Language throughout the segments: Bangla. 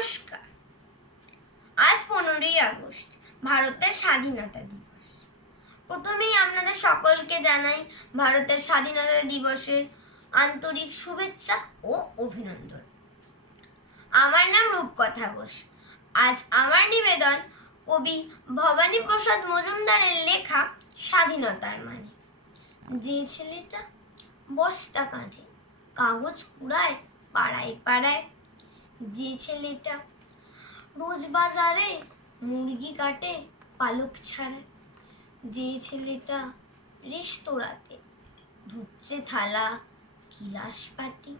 নমস্কার। আজ 15ই আগস্ট, ভারতের স্বাধীনতা দিবস। প্রথমেই আপনাদের সকলকে জানাই ভারতের স্বাধীনতা দিবসের আন্তরিক শুভেচ্ছা ও অভিনন্দন। আমার নাম রূপকথা ঘোষ। আজ আমার নিবেদন কবি ভবানী প্রসাদ মজুমদারের লেখা স্বাধীনতার মানে। যে ছেলেটা বস্তা কাঁধে কাগজ কুড়ায় পাড়ায় পাড়ায়, যে ছেলেটা রোজ বাজারে মুরগি কাটে পালক ছাড়ায়, যে ছেলেটা রেস্তোরাঁতে ধুচ্ছে থালা গিলাস বাটি,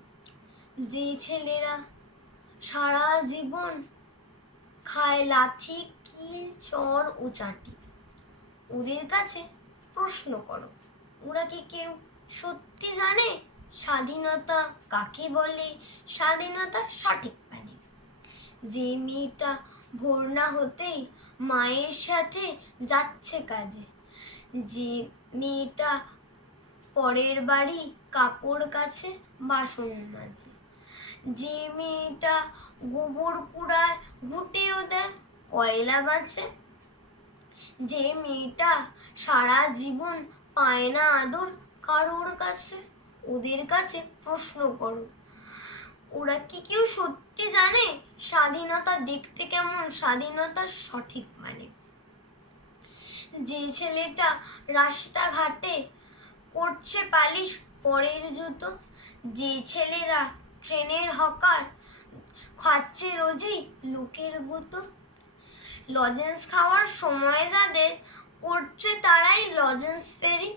যে ছেলেরা সারা জীবন খায় লাথি কিল চড় ও চাটি, ওদের কাছে প্রশ্ন করো, ওরা কি কেউ সত্যি জানে স্বাধীনতা কাকে বলে, স্বাধীনতা সঠিক মানে? যে মেয়েটা ভোর না হতেই মায়ের সাথে যাচ্ছে কাজে, যে মেয়েটা পরের বাড়ি কাপড় কাছে বাসন মাজে, যে মেয়েটা গোবর কুড়ায় ঘুঁটেও দেয় কয়লা বাঁচে, যে মেয়েটা সারা জীবন পায় না আদর কারোর কাছে, ওদের কাছে প্রশ্ন করো, ওরা কি কেউ সত্যি জানে স্বাধীনতা দেখতে কেমন, স্বাধীনতার সঠিক মানে? যে ছেলেটা রাস্তাঘাটে করছে পালিশ পরের জুতো, যে ছেলেরা ট্রেনের হকার খাচ্ছে রোজই লোকের গুতো, লজেন্স খাওয়ার সময় যাদের করছে তারাই লজেন্স ফেরি,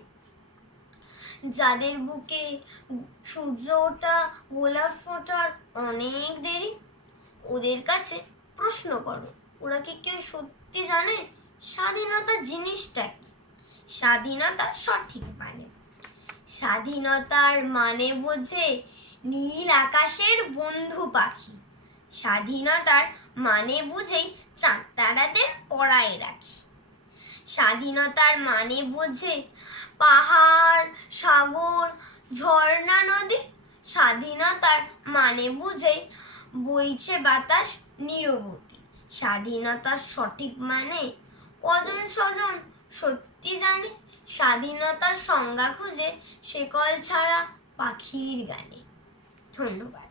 যাদের বুকে সূর্য ওঠা গোলাপ ফোটার অনেক দেরি, ওদের কাছে প্রশ্ন করো, ওরা কি কেউ সত্যি জানে স্বাধীনতা জিনিসটা কি, স্বাধীনতা সঠিক মানে? স্বাধীনতার মানে বোঝে নীল আকাশের বন্ধু পাখি, স্বাধীনতার মানে বুঝেই চাঁদ তারাদের পড়ায় রাখি, স্বাধীনতার মানে বোঝে পাহাড় সাগর ঝর্ণা নদী, স্বাধীনতার মানে বুঝে বইছে বাতাস নীরবতী, স্বাধীনতার সঠিক মানে কজন স্বজন সত্যি জানে, স্বাধীনতার সংজ্ঞা খুঁজে শেকল ছাড়া পাখির গানে। ধন্যবাদ।